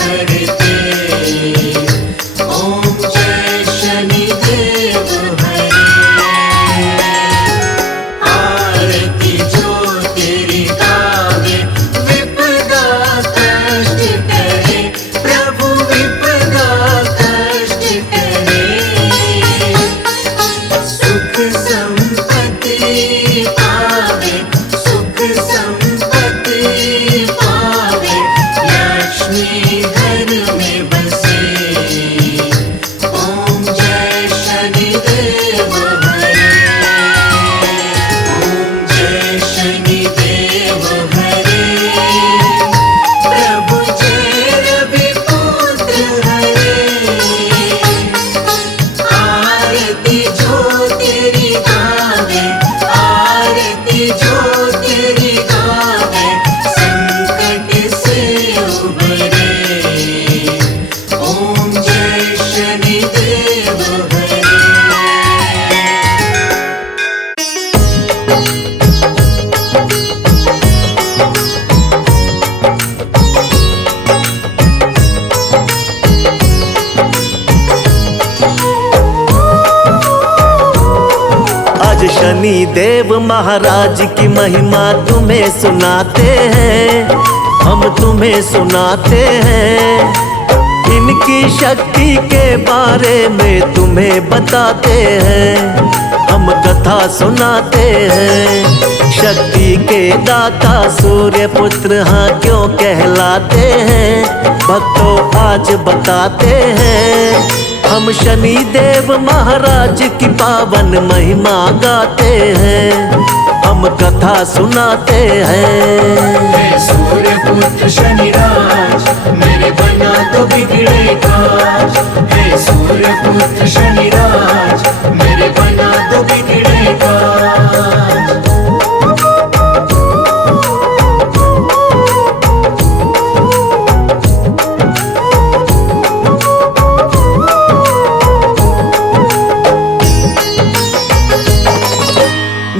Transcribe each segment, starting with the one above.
हरते। ओम जय शनिदेव हरे। आरती जो तेरी गावे, विपदा कष्ट करे, प्रभु विपदा कष्ट करे। सुख संपत्ति पावे, सुख संपत्ति पावे, लक्ष्मी घर में बसे। ओम जय शनिदेव हरे। ओम जय शनिदेव हरे। प्रभु जय रविपुत्र हरे। आरती जो तेरी गावे, आरती जो तेरी गावे, संकट से उबरे। ओम जय शनिदेव हरे। आज शनि देव महाराज की महिमा तुम्हें सुनाते हैं, हम तुम्हें सुनाते हैं। इनकी शक्ति के बारे में तुम्हें बताते हैं, हम कथा सुनाते हैं। शक्ति के दाता सूर्य पुत्र हाँ क्यों कहलाते हैं, भक्तों आज बताते हैं। हम शनि देव महाराज की पावन महिमा गाते हैं, हम कथा सुनाते हैं। हे सूर्य पुत्र शनिराज, मेरे बना तो बिगड़े काज। हे सूर्य पुत्र शनिराज, मेरे बना तो बिगड़े काज।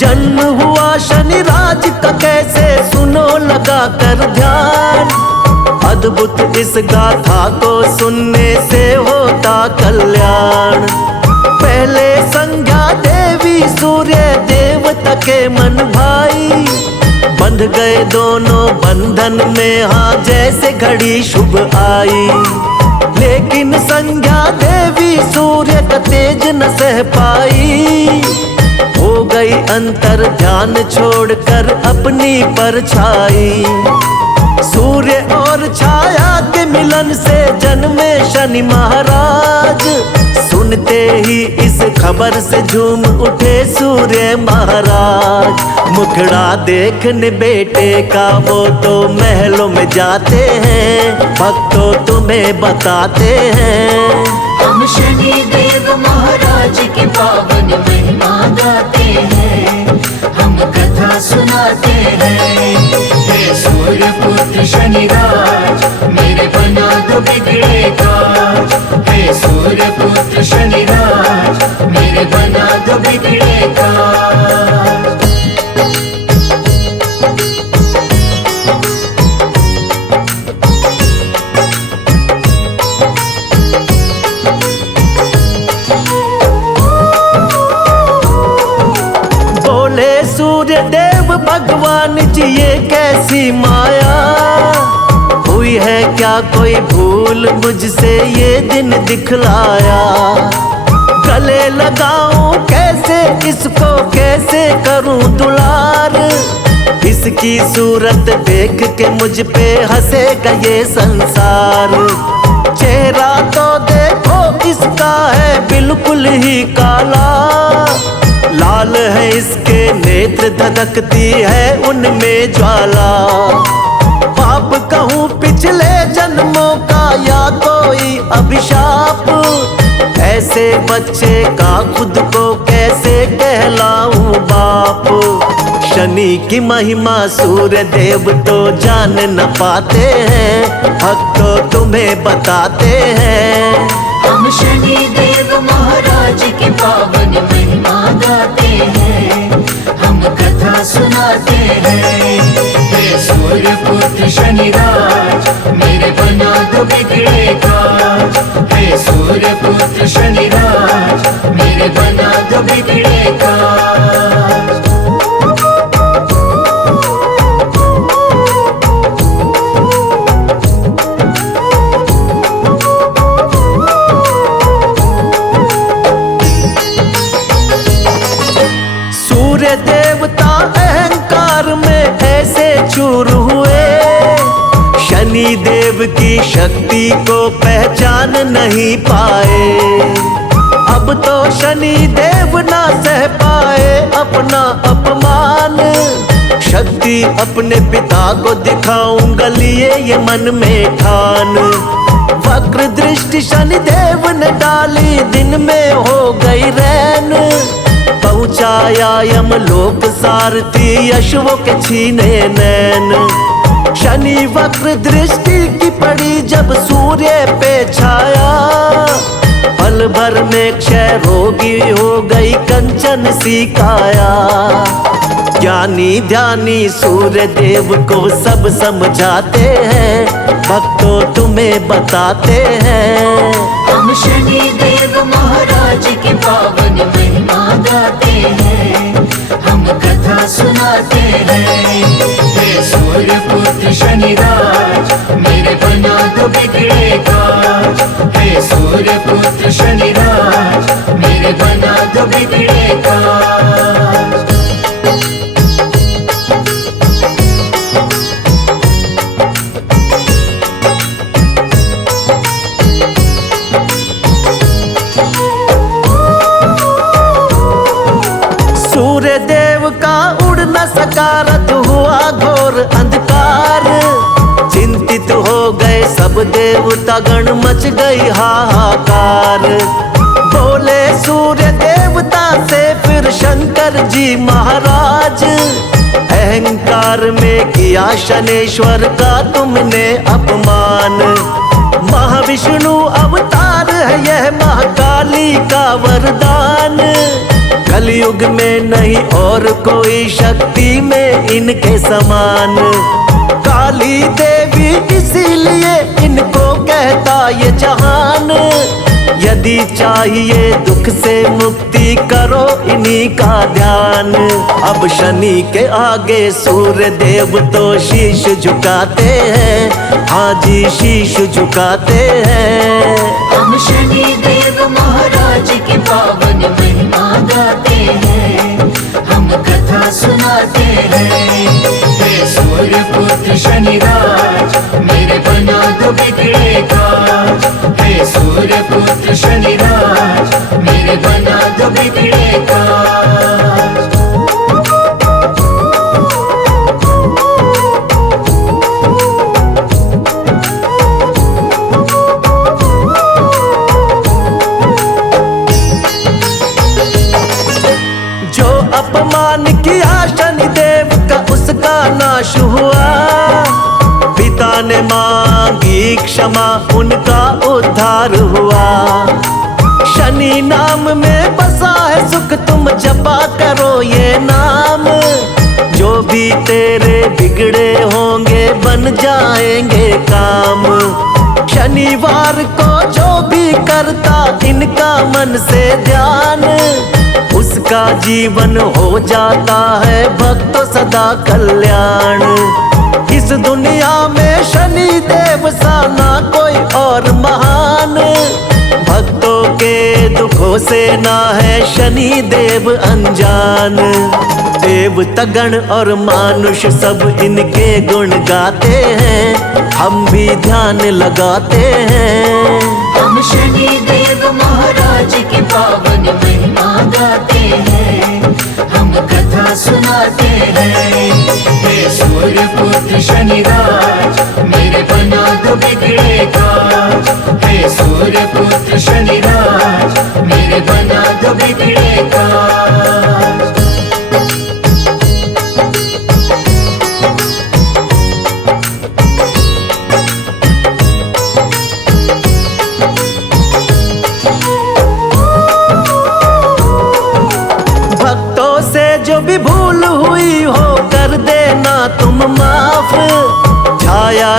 जन्म हुआ शनिराज का कैसे सुनो लगा कर ध्यान। अद्भुत इस गाथा को सुनने से होता कल्याण। पहले संज्ञा देवी सूर्य देवता के मन भाई, बंध गए दोनों बंधन में हाँ जैसे घड़ी शुभ आई। लेकिन संज्ञा देवी सूर्य का तेज न सह पाई, हो गई अंतर ध्यान छोड़कर अपनी परछाई। सूर्य और छाया के मिलन से जन्मे शनि महाराज। सुनते ही इस खबर से झूम उठे सूर्य महाराज। मुखड़ा देखने बेटे का वो तो महलों में जाते हैं, भक्तों तुम्हें बताते हैं। हम शनि देव महाराज की पावन महिमा गाते हैं, हम कथा सुनाते हैं। हे सूर्य पुत्र शनिराज, मेरे बना दो बिगड़े काज। हे सूर्य पुत्र शनिराज, मेरे बना दो बिगड़े काज। सूर्य देव भगवान जी ये कैसी माया हुई है, क्या कोई भूल मुझसे ये दिन दिखलाया। गले लगाऊं कैसे इसको, कैसे करूं दुलार। इसकी सूरत देख के मुझ पे हंसेगा ये संसार। चेहरा तो देखो इसका है बिल्कुल ही काला, लाल है इसके नेत्र धधकती है उनमें ज्वाला। पाप कहूँ पिछले जन्मों का या कोई अभिशाप, ऐसे बच्चे का खुद को कैसे कहलाऊं बाप। शनि की महिमा सूर्य देव तो जान न पाते हैं, भक्तों तुम्हें बताते हैं। हम शनि देव महाराज की पावन महिमा गाते हैं, हम कथा सुनाते हैं। हे सूर्य पुत्र शनिराज, मेरे बना दो हे सूर्य पुत्र शनिराज मेरे बना दो बिगड़े काज। सूर्य देवता अहंकार में ऐसे चूर हुए, शनि देव की शक्ति को पहचान नहीं पाए। अब तो शनि देव ना सह पाए अपना अपमान, शक्ति अपने पिता को दिखाऊंगा लिए ये मन में ठान। वक्र दृष्टि शनि देव ने डाली, दिन में हो गई रैन, पहुंचाया यमलोक सारथी अश्वों के छीने नैन। शनि वक्र दृष्टि की पड़ी जब सूर्य पे छाया, पल भर में क्षय रोगी हो गई कंचन सी काया। ज्ञानी ध्यानी सूर्य देव को सब समझाते हैं, भक्तों तुम्हें बताते हैं। हम शनि देव महाराज की पावन महिमा गाते हैं, हम कथा सुनाते हैं। हे सूर्य पुत्र शनिराज मेरे बना दो बिगड़े काज। हे सूर्य पुत्र शनिराज मेरे बना दो बिगड़े काज। सूर्य देव का उड़ न सका रथ हुआ घोर अंधकार, चिंतित हो गए सब देवता गण मच गई हाहाकार। बोले सूर्य देवता से फिर शंकर जी महाराज, अहंकार में किया शनेश्वर का तुमने अपमान। महाविष्णु अवतार है यह महाकाली का वरदान, कलयुग में नहीं और कोई शक्ति में इनके समान। काली देवी इसीलिए इनको कहता ये जहान, यदि चाहिए दुख से मुक्ति करो इन्हीं का ध्यान। अब शनि के आगे सूर्य देव तो शीश झुकाते हैं, हाँ जी शीश झुकाते हैं। हम शनि देव महाराज की पावन महिमा गाते हैं, हम कथा सुनाते हैं। हे सूर्य पुत्र शनिराज मेरे बना दो बिगड़े काज। हे सूर्य पुत्र शनिराज मेरे बना दो बिगड़े काज। अपमान किया शनि देव का उसका नाश हुआ, पिता ने मांगी क्षमा उनका उद्धार हुआ। शनि नाम में बसा है सुख तुम जपा करो ये नाम, जो भी तेरे बिगड़े होंगे बन जाएंगे काम। शनिवार को जो भी करता इनका मन से ध्यान, उसका जीवन हो जाता है भक्तों सदा कल्याण। इस दुनिया में शनि देव सा ना कोई और महान, भक्तों के दुखों से ना है शनि देव अनजान। देवता गण और मानुष सब इनके गुण गाते हैं, हम भी ध्यान लगाते हैं। हम शनि देव महाराज की पावन महिमा गाते हैं, हम कथा सुनाते हैं। हे सूर्य पुत्र शनिराज मेरे बना दो बिगड़े काज। हे सूर्य पुत्र शनिराज मेरे बना दो बिगड़े काज। जो भी भूल हुई हो कर देना तुम माफ, छाया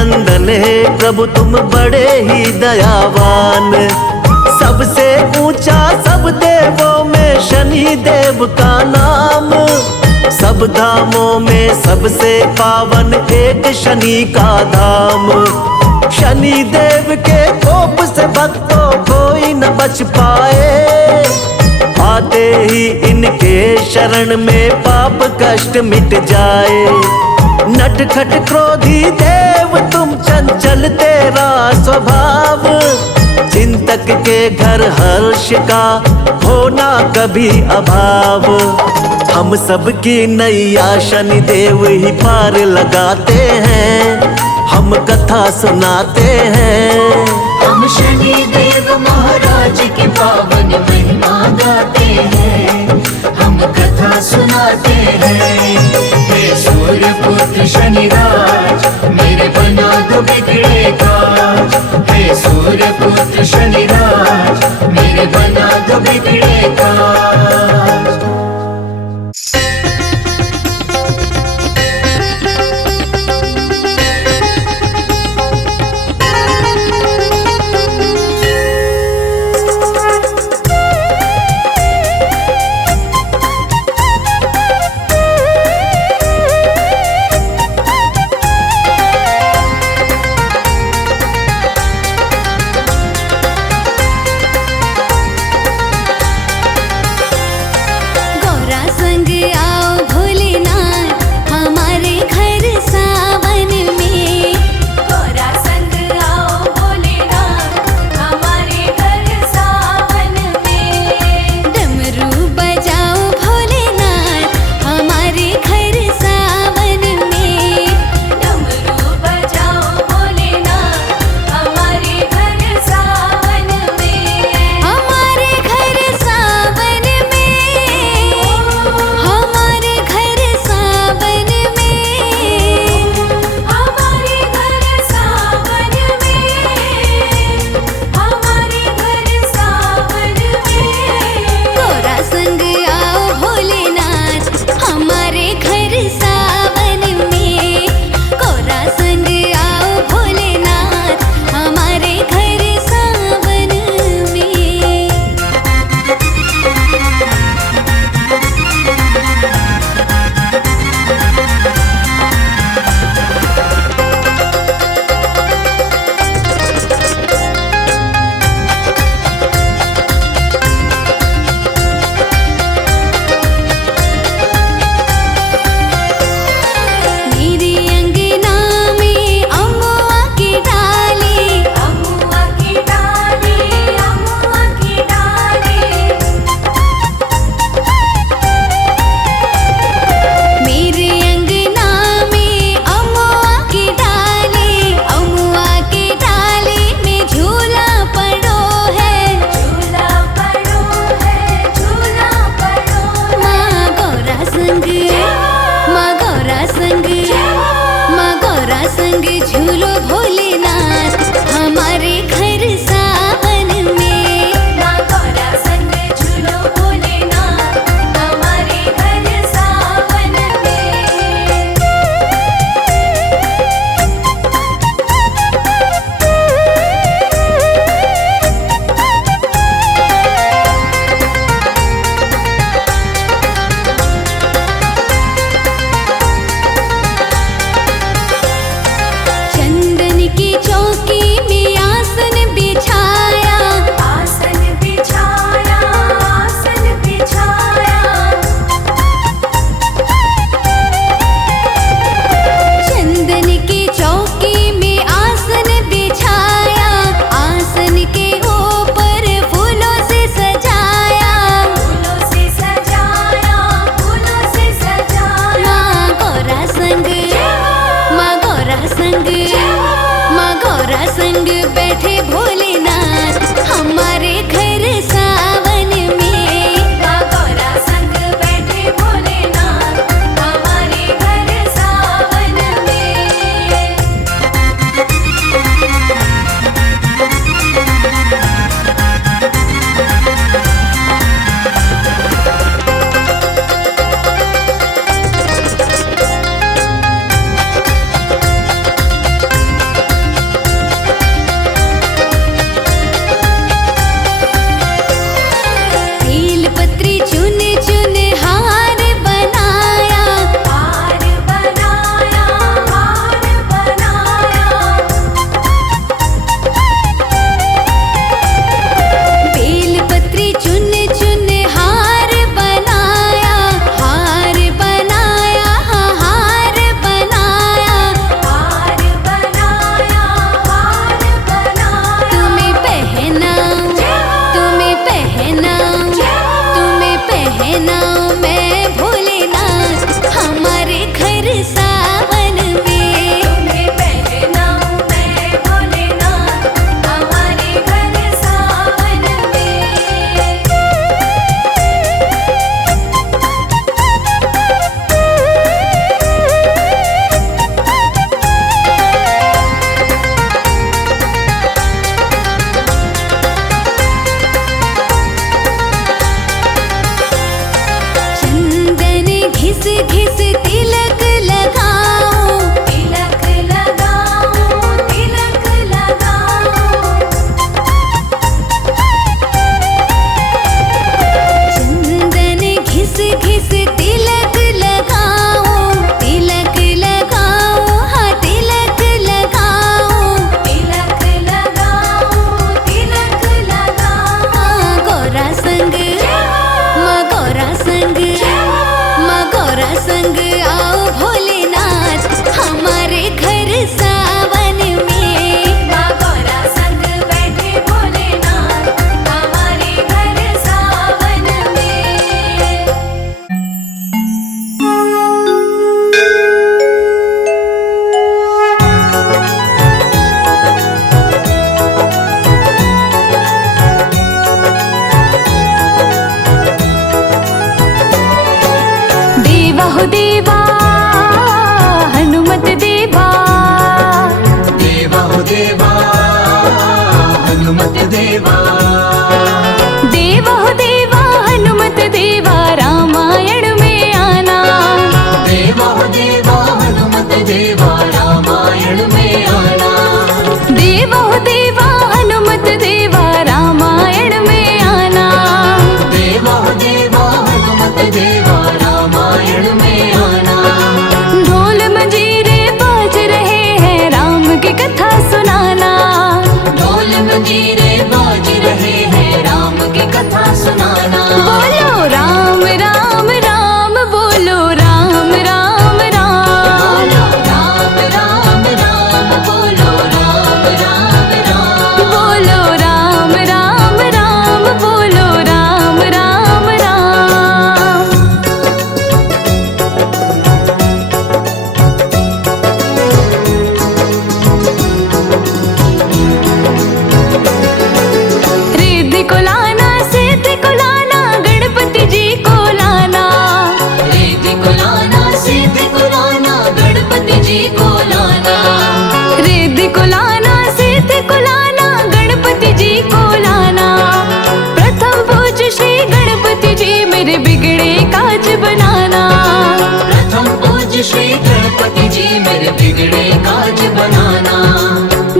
नंदन हे प्रभु तुम बड़े ही दयावान। सबसे ऊंचा सब देवों में शनि देव का नाम। सब धामों में सबसे पावन एक शनि का धाम। शनि देव के कोप से भक्तों कोई न बच पाए। आते ही इनके शरण में पाप कष्ट मिट जाए। नटखट क्रोधी देव तुम चंचल तेरा स्वभाव। चिंतक के घर हर्ष का होना कभी अभाव। हम सबकी नैया शनि देव ही पार लगाते हैं। हम कथा सुनाते हैं। हम शनि देव महाराज की पावन महिमा गाते हैं। हम कथा सुनाते हैं। हे सूर्य पुत्र शनिराज मेरे बना दो बिगड़े काज। हे सूर्य पुत्र शनिराज मेरे बना दो बिगड़े काज। चंदन की बनाना।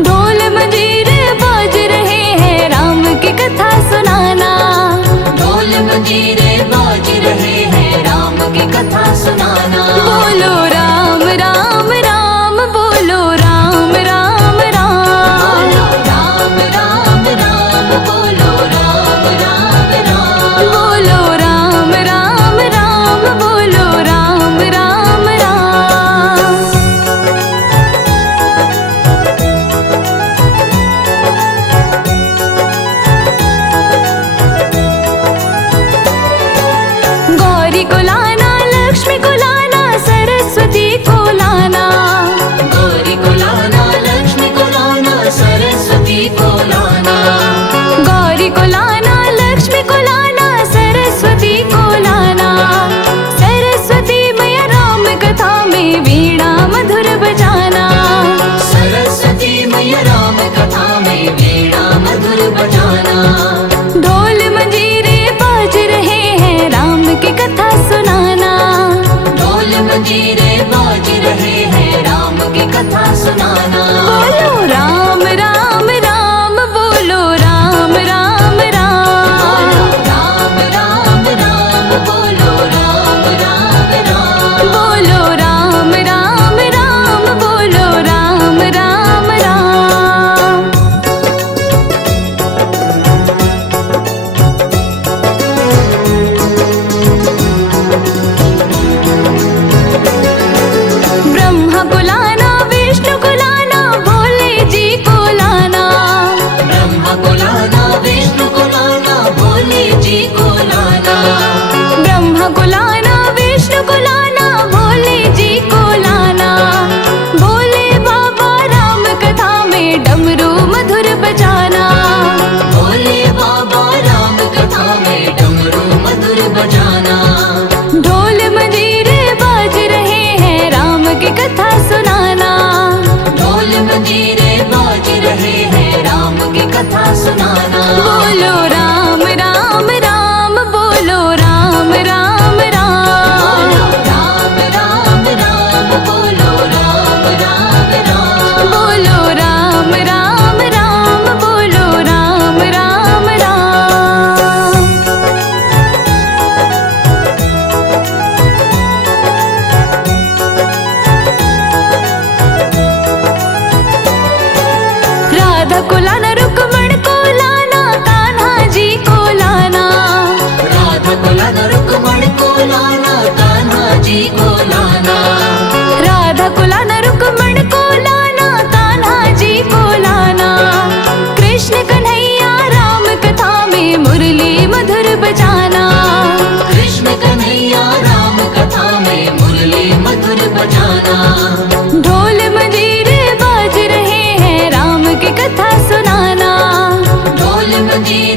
ढोल मंजीरे बाज रहे हैं राम की कथा सुनाना। ढोल मंजीरे बाज रहे हैं राम की कथा सुनाना। बोलो राम राम राम, बोलो राम राम राम, राम राम राम, बोलो राम राम राम। बोलो राम राम राम, बोलो राम राम राम। गौरी को लाना, लक्ष्मी को लाना, सरस्वती को लाना। गौरी को लाना, लक्ष्मी को लाना, सरस्वती को लाना। गौरी को लाना, लक्ष्मी को लाना, सरस्वती को लाना। सरस्वती मैया राम कथा में वीणा मधुर बजाना। सरस्वती मैया राम कथा में वीणा मधुर बजाना। ढोल मंजीरे बाज रहे हैं राम की कथा सुनाना। ढोल मंजीरे बाज रहे हैं राम की कथा सुनाना। बोलो राम राम राम, बोलो राम राम राम, राम राम राम, बोलो राम राम राम। बोलो राम राम राम, बोलो राम राम राम। ब्रह्मा को लाना, विष्णु को लाना, भोले जी को लाना। ब्रह्मा को लाना, विष्णु को लाना, भोले जी को लाना। ब्रह्मा को लाना, विष्णु को लाना, भोले जी को लाना। भोले बाबा राम कथा में डमरू मधुर बजाना। भोले बाबा राम कथा में डमरू मधुर बजाना। ढोल मंजीरे बाज रहे हैं राम की कथा सुनाना। ढोल मंजीरे बाज रहे हैं राम की कथा सुनाना। बोलो राम राम राम, बोलो राम राम राम, राम राम राम, बोलो राम राम राम। बोलो राम राम राम, बोलो राम राम राम। राधा को लाना, रुक्मण को लाना, कान्हा जी को लाना। राधा को लाना, रुक्मण को लाना, कान्हा जी को लाना। राधा को लाना, रुक्मण को लाना, कान्हा जी को लाना। कृष्ण कन्हैया राम कथा में मुरली मधुर बजाना। कृष्ण कन्हैया राम कथा में मुरली मधुर बजाना। ढोल मंजीरे बाज रहे हैं राम की कथा सुनाना। ढोल मंजीरे